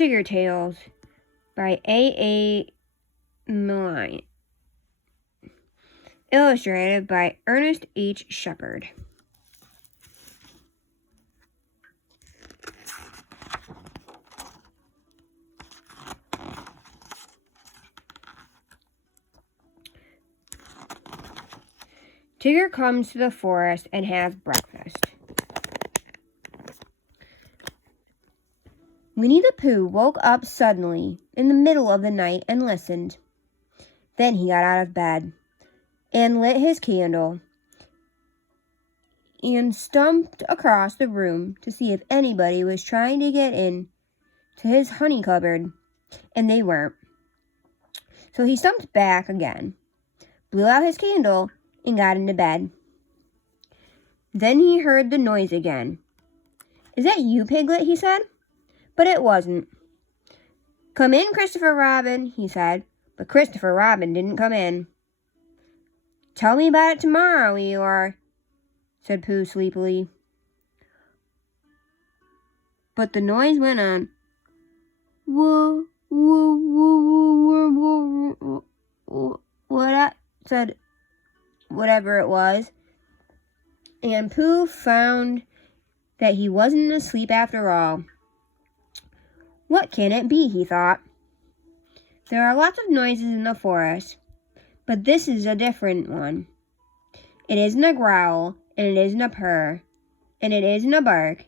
Tigger Tales by A. Milne. Illustrated by Ernest H. Shepard. Tigger comes to the forest and has breakfast. Winnie the Pooh woke up suddenly in the middle of the night and listened. Then he got out of bed and lit his candle and stumped across the room to see if anybody was trying to get in to his honey cupboard, and they weren't. So he stumped back again, blew out his candle, and got into bed. Then he heard the noise again. "Is that you, Piglet?" he said. But it wasn't. "Come in, Christopher Robin," he said, but Christopher Robin didn't come in. "Tell me about it tomorrow, Eeyore," said Pooh sleepily. But the noise went on. "Whoa, whoa, whoa, whoa, whoa, whoa," what said whatever it was, and Pooh found that he wasn't asleep after all. What can it be, he thought. There are lots of noises in the forest, but this is a different one. It isn't a growl, and it isn't a purr, and it isn't a bark,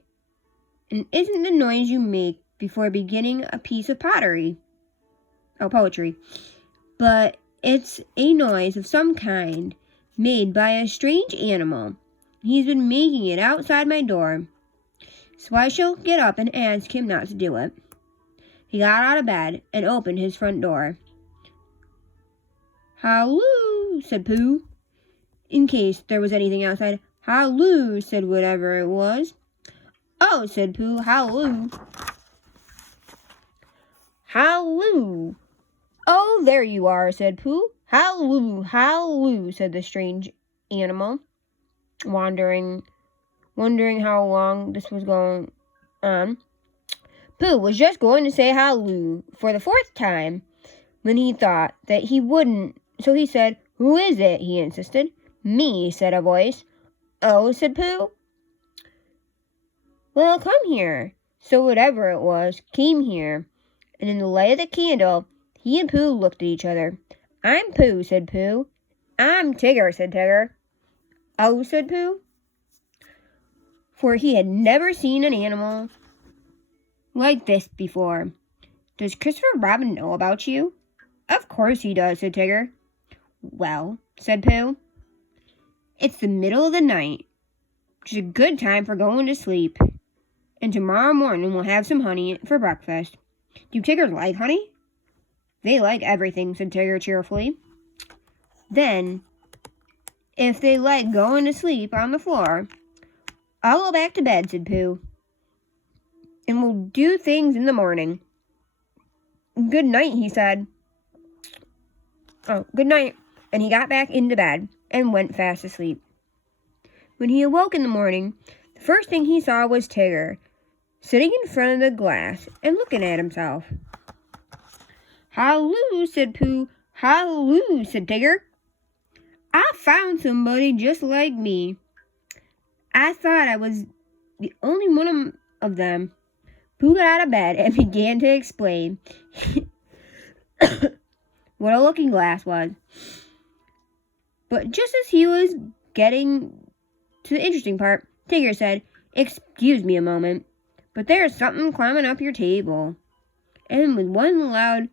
and it isn't the noise you make before beginning a piece of poetry, but it's a noise of some kind made by a strange animal. He's been making it outside my door, so I shall get up and ask him not to do it." He got out of bed and opened his front door. "Halloo," said Pooh, in case there was anything outside. "Halloo," said whatever it was. "Oh," said Pooh, "halloo." "Halloo." "Oh, there you are," said Pooh. "Halloo, halloo," said the strange animal, wondering how long this was going on. Pooh was just going to say halloo for the fourth time when he thought that he wouldn't, so he said, "Who is it?" he insisted. "Me," said a voice. "Oh," said Pooh. "Well, come here." So whatever it was came here, and in the light of the candle, he and Pooh looked at each other. "I'm Pooh," said Pooh. "I'm Tigger," said Tigger. "Oh," said Pooh, for he had never seen an animal like this before. "Does Christopher Robin know about you?" "Of course he does," said Tigger. "Well," said Pooh, "it's the middle of the night, which is a good time for going to sleep. And tomorrow morning we'll have some honey for breakfast. Do Tiggers like honey?" "They like everything," said Tigger cheerfully. "Then, if they like going to sleep on the floor, I'll go back to bed," said Pooh, "and we'll do things in the morning." "Good night," he said. "Oh, good night." And he got back into bed and went fast asleep. When he awoke in the morning, the first thing he saw was Tigger, sitting in front of the glass and looking at himself. "Halloo," said Pooh. "Halloo," said Tigger. "I found somebody just like me. I thought I was the only one of them." Pooh got out of bed and began to explain what a looking glass was. But just as he was getting to the interesting part, Tigger said, "Excuse me a moment, but there's something climbing up your table." And with one loud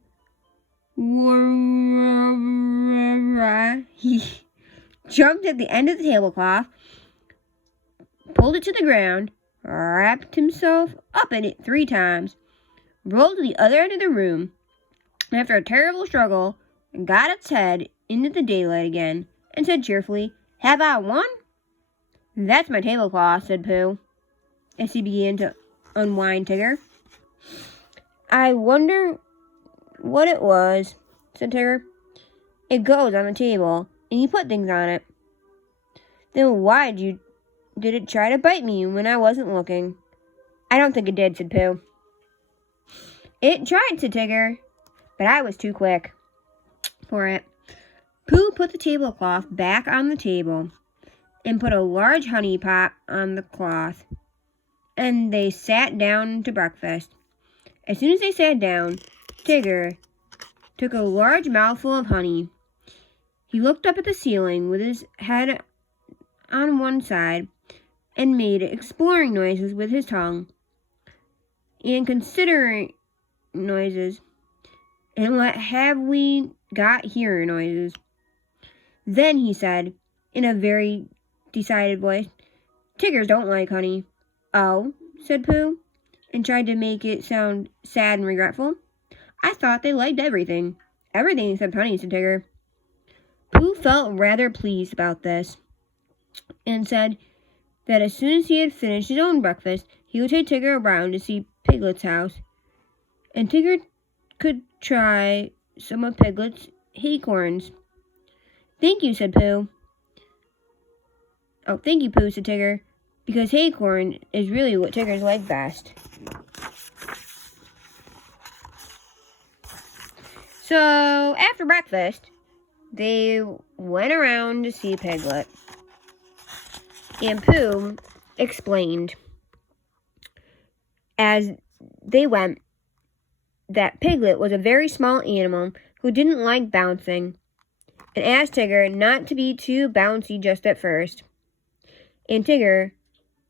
he jumped at the end of the tablecloth, pulled it to the ground, wrapped himself up in it 3 times, rolled to the other end of the room, and after a terrible struggle, got its head into the daylight again, and said cheerfully, "Have I won?" "That's my tablecloth," said Pooh, as he began to unwind Tigger. "I wonder what it was," said Tigger. "It goes on the table, and you put things on it." "Then why did it try to bite me when I wasn't looking?" "I don't think it did," said Pooh. It tried, said Tigger, but I was too quick for it. Pooh put the tablecloth back on the table and put a large honey pot on the cloth, and they sat down to breakfast. As soon as they sat down, Tigger took a large mouthful of honey. He looked up at the ceiling with his head on one side and made exploring noises with his tongue and considering noises and what have we got here noises. Then he said, in a very decided voice, Tiggers don't like honey. Oh, said Pooh, and tried to make it sound sad and regretful. I thought they liked everything. Everything except honey, said Tigger. Pooh felt rather pleased about this, and said that as soon as he had finished his own breakfast, he would take Tigger around to see Piglet's house, and Tigger could try some of Piglet's acorns. Thank you, said Pooh. Oh, thank you, Pooh, said Tigger, because acorn is really what Tiggers like best. So, after breakfast, they went around to see Piglet. And Pooh explained, as they went, that Piglet was a very small animal who didn't like bouncing, and asked Tigger not to be too bouncy just at first. And Tigger,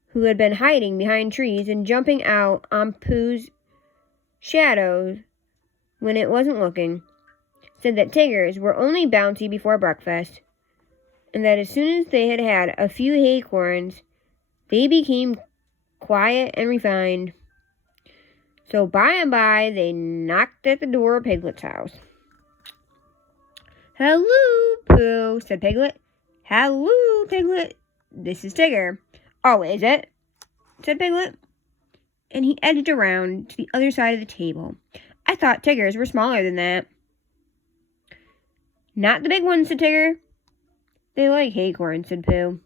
who had been hiding behind trees and jumping out on Pooh's shadows when it wasn't looking, said that Tiggers were only bouncy before breakfast, and that as soon as they had had a few acorns, they became quiet and refined. So by and by, they knocked at the door of Piglet's house. Hello, Pooh, said Piglet. Hello, Piglet. This is Tigger. Oh, is it? Said Piglet. And he edged around to the other side of the table. I thought Tiggers were smaller than that. Not the big ones, said Tigger. They like acorns, said Pooh.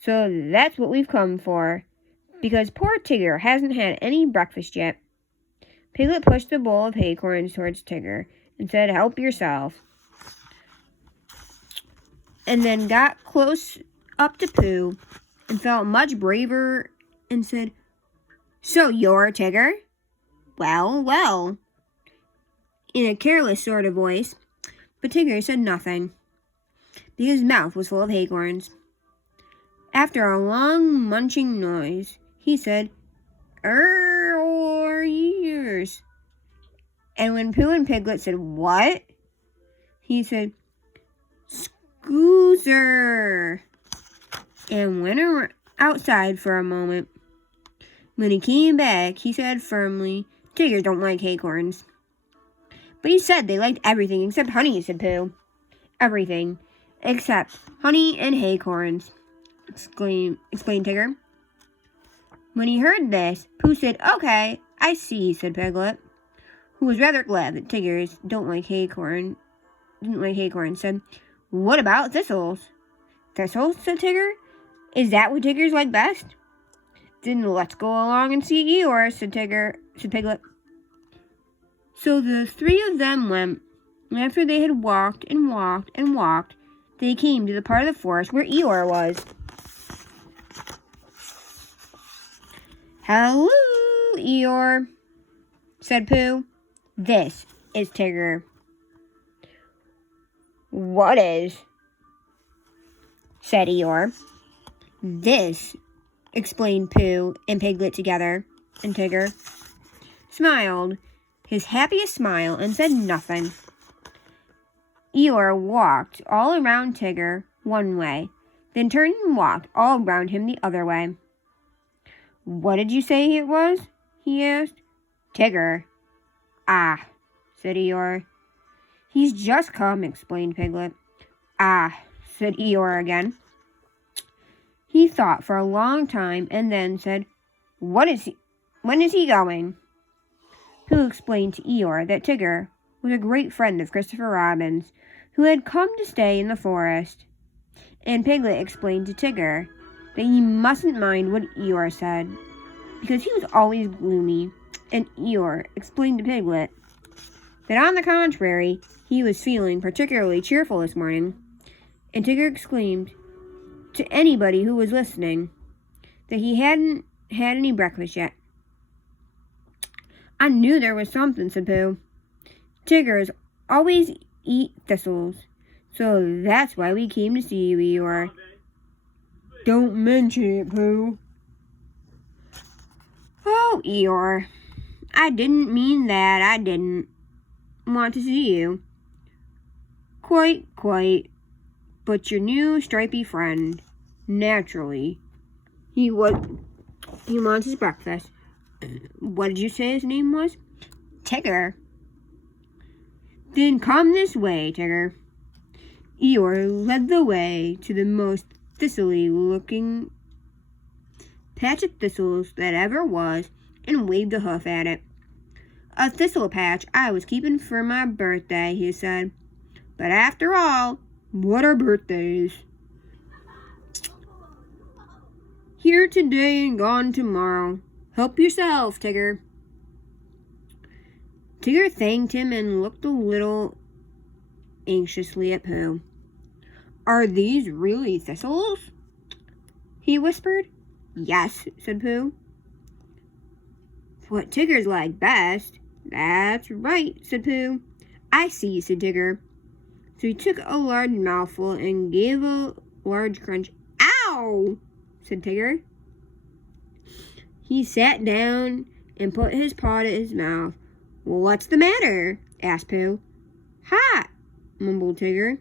So that's what we've come for, because poor Tigger hasn't had any breakfast yet. Piglet pushed the bowl of acorns towards Tigger and said, help yourself. And then got close up to Pooh and felt much braver and said, so you're Tigger? Well, well, in a careless sort of voice, but Tigger said nothing, because his mouth was full of acorns. After a long munching noise, he said, or years. And when Pooh and Piglet said, what? He said, Scoozer, and went outside for a moment. When he came back, he said firmly, Tiggers don't like acorns. But he said they liked everything except honey, said Pooh. Everything except honey and acorns, explained Tigger. When he heard this, Pooh said, okay, I see, said Piglet, who was rather glad that Tiggers didn't like acorns, said, what about thistles? Thistles, said Tigger? Is that what Tiggers like best? Then let's go along and see Eeyore, said Piglet. So the three of them went, and after they had walked and walked and walked, they came to the part of the forest where Eeyore was. Hello, Eeyore, said Pooh. This is Tigger. What is? Said Eeyore. This, explained Pooh and Piglet together, and Tigger smiled his happiest smile and said nothing. Eeyore walked all around Tigger one way, then turned and walked all around him the other way. What did you say it was? He asked. Tigger. Ah, said Eeyore. He's just come, explained Piglet. Ah, said Eeyore again. He thought for a long time and then said, when is he going? Pooh explained to Eeyore that Tigger was a great friend of Christopher Robin's, who had come to stay in the forest. And Piglet explained to Tigger that he mustn't mind what Eeyore said, because he was always gloomy And Eeyore explained to Piglet that on the contrary, he was feeling particularly cheerful this morning. And Tigger exclaimed to anybody who was listening that he hadn't had any breakfast yet. I knew there was something, said Pooh. Tiggers always eat thistles, so that's why we came to see you, Eeyore. Don't mention it, Pooh. Oh, Eeyore, I didn't mean that. I didn't want to see you. Quite. But your new stripy friend, naturally, he wants his breakfast. What did you say his name was? Tigger. Then come this way, Tigger. Eeyore led the way to the most thistly-looking patch of thistles that ever was and waved a hoof at it. A thistle patch I was keeping for my birthday, he said. But after all, what are birthdays? Here today and gone tomorrow. Help yourself, Tigger. Tigger thanked him and looked a little anxiously at Pooh. Are these really thistles? He whispered. Yes, said Pooh. What Tiggers like best. That's right, said Pooh. I see, said Tigger. So he took a large mouthful and gave a large crunch. Ow, said Tigger. He sat down and put his paw to his mouth. What's the matter? Asked Pooh. Hot, mumbled Tigger.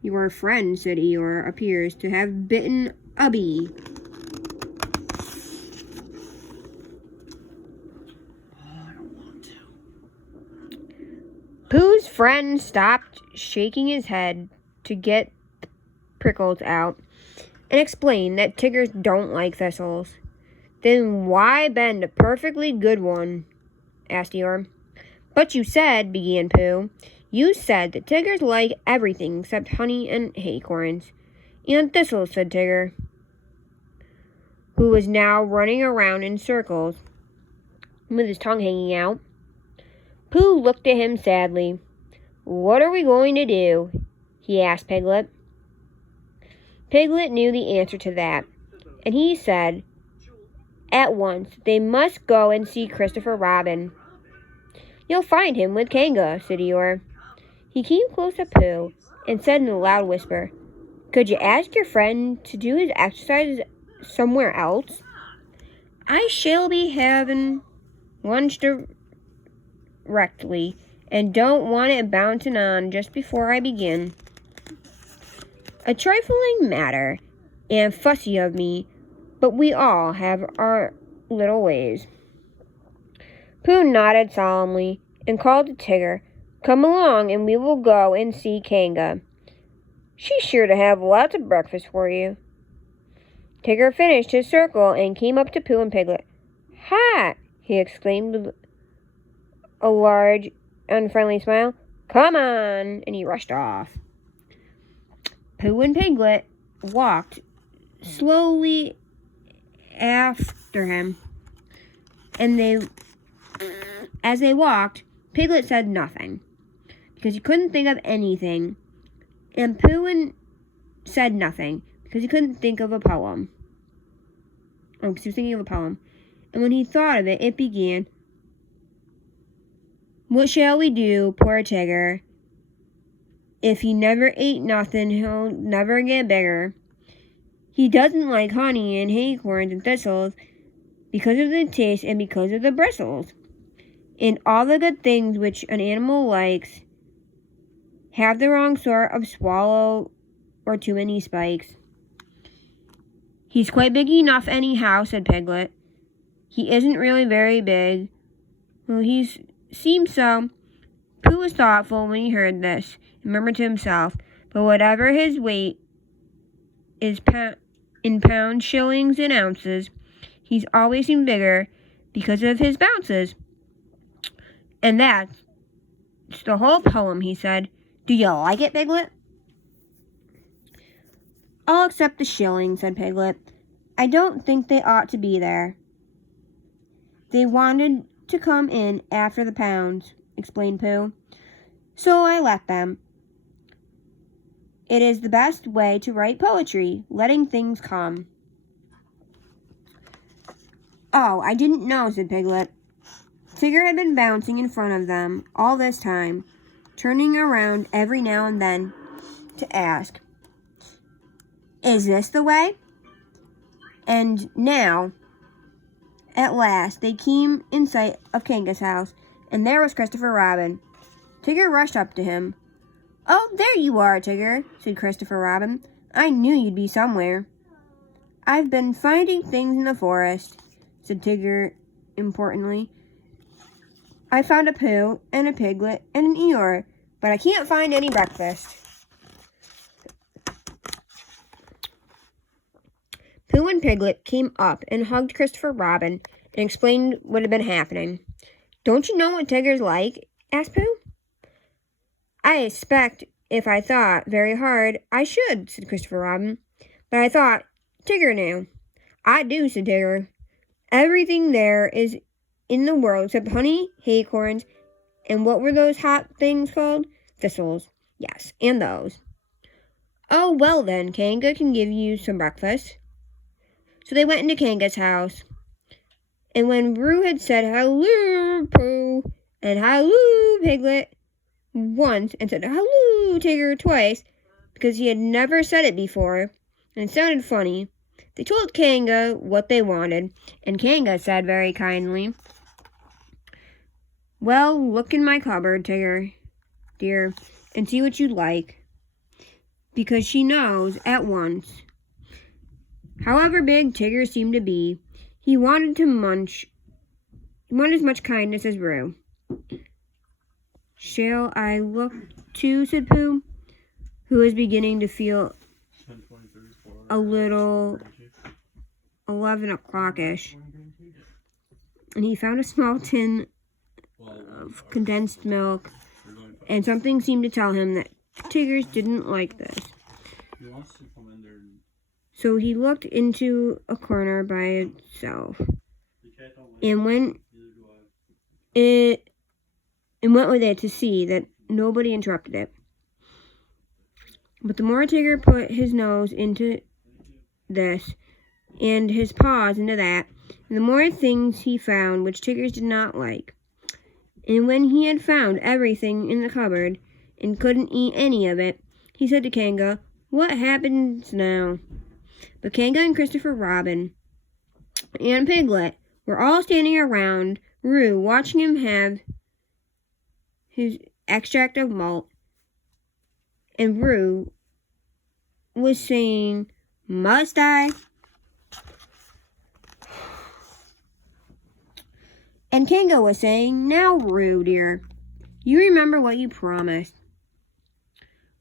Your friend, said Eeyore, appears to have bitten a bee. Pooh's friend stopped shaking his head to get prickles out and explained that Tiggers don't like thistles. Then why bend a perfectly good one? Asked Eeyore. But you said, began Pooh, you said that Tiggers like everything except honey and acorns. And thistles, said Tigger, who was now running around in circles with his tongue hanging out. Pooh looked at him sadly. What are we going to do? He asked Piglet. Piglet knew the answer to that, and he said, at once, they must go and see Christopher Robin. You'll find him with Kanga, said Eeyore. He came close to Pooh and said in a loud whisper, could you ask your friend to do his exercise somewhere else? I shall be having lunch directly and don't want it bouncing on just before I begin. A trifling matter and fussy of me, but we all have our little ways. Pooh nodded solemnly and called to Tigger, come along and we will go and see Kanga. She's sure to have lots of breakfast for you. Tigger finished his circle and came up to Pooh and Piglet. Ha! He exclaimed with a large, unfriendly smile. Come on! And he rushed off. Pooh and Piglet walked slowly after him, and as they walked, Piglet said nothing, because he couldn't think of anything, and Pooh said nothing, because he couldn't think of a poem. Because he was thinking of a poem. And when he thought of it, it began, what shall we do, poor Tigger? If he never ate nothing, he'll never get bigger. He doesn't like honey and acorns and thistles because of the taste and because of the bristles. And all the good things which an animal likes have the wrong sort of swallow or too many spikes. He's quite big enough anyhow, said Piglet. He isn't really very big. Well, he seems so. Pooh was thoughtful when he heard this and murmured to himself, but whatever his weight is in pounds, shillings, and ounces, he's always seemed bigger because of his bounces. And that's the whole poem, he said. Do you like it, Piglet? All except the shillings, said Piglet. I don't think they ought to be there. They wanted to come in after the pounds, explained Pooh. So I let them. It is the best way to write poetry, letting things come. Oh, I didn't know, said Piglet. Tigger had been bouncing in front of them all this time, turning around every now and then to ask, "Is this the way?" And now, at last, they came in sight of Kanga's house, and there was Christopher Robin. Tigger rushed up to him. "Oh, there you are, Tigger," said Christopher Robin. "I knew you'd be somewhere." "I've been finding things in the forest," said Tigger importantly. "I found a Pooh and a Piglet and an Eeyore, but I can't find any breakfast." Pooh and Piglet came up and hugged Christopher Robin and explained what had been happening. "Don't you know what Tigger's like?" asked Pooh. "I expect if I thought very hard, I should," said Christopher Robin. "But I thought Tigger knew." "I do," said Tigger. "Everything there is in the world except honey, acorns, and what were those hot things called? Thistles. Yes, and those." "Oh, well then, Kanga can give you some breakfast." So they went into Kanga's house. And when Roo had said, "Hello, Pooh," and "Hello, Piglet," once, and said, "Hello, Tigger," twice, because he had never said it before, and it sounded funny, they told Kanga what they wanted, and Kanga said very kindly, "Well, look in my cupboard, Tigger, dear, and see what you'd like," because she knows at once. However big Tigger seemed to be, he wanted as much kindness as Roo. "Shall I look too?" said Pooh, who was beginning to feel a little 11 o'clock-ish. And he found a small tin of condensed milk, and something seemed to tell him that Tiggers didn't like this. So he looked into a corner by itself and went with it to see that nobody interrupted it. But the more Tigger put his nose into this and his paws into that, and the more things he found which Tiggers did not like. And when he had found everything in the cupboard and couldn't eat any of it, he said to Kanga, "What happens now?" But Kanga and Christopher Robin and Piglet were all standing around Roo, watching him have his extract of malt, and Roo was saying, "Must I?" And Kanga was saying, "Now, Roo, dear, you remember what you promised."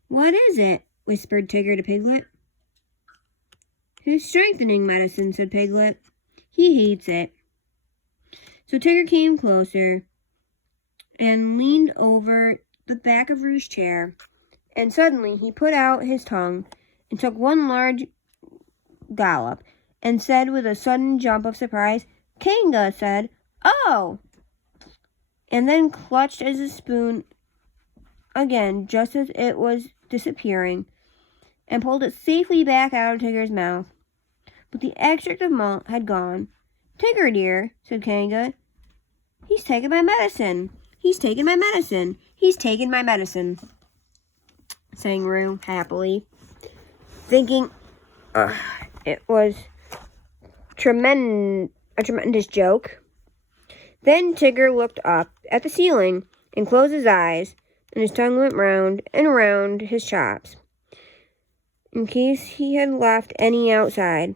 "What is it?" whispered Tigger to Piglet. "His strengthening medicine," said Piglet. "He hates it." So Tigger came closer and leaned over the back of Roo's chair, and suddenly he put out his tongue and took one large gallop, and said with a sudden jump of surprise, "Kanga," said, "Oh!" and then clutched at his spoon again just as it was disappearing, and pulled it safely back out of Tigger's mouth. But the extract of malt had gone. "Tigger, dear," said Kanga, "he's taken my medicine. He's taken my medicine. He's taken my medicine," sang Roo happily, thinking it was a tremendous joke. Then Tigger looked up at the ceiling and closed his eyes, and his tongue went round and round his chops, in case he had left any outside.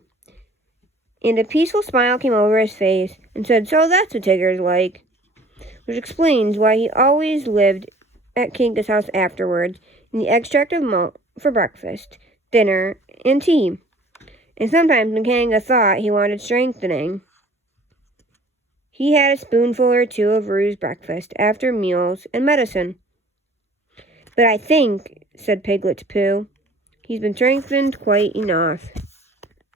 And a peaceful smile came over his face and said, "So that's what Tigger's like," which explains why he always lived at Kanga's house afterwards in the extract of malt for breakfast, dinner, and tea. And sometimes when Kanga thought he wanted strengthening, he had a spoonful or two of Roo's breakfast after meals and medicine. "But I think," said Piglet to Pooh, "he's been strengthened quite enough."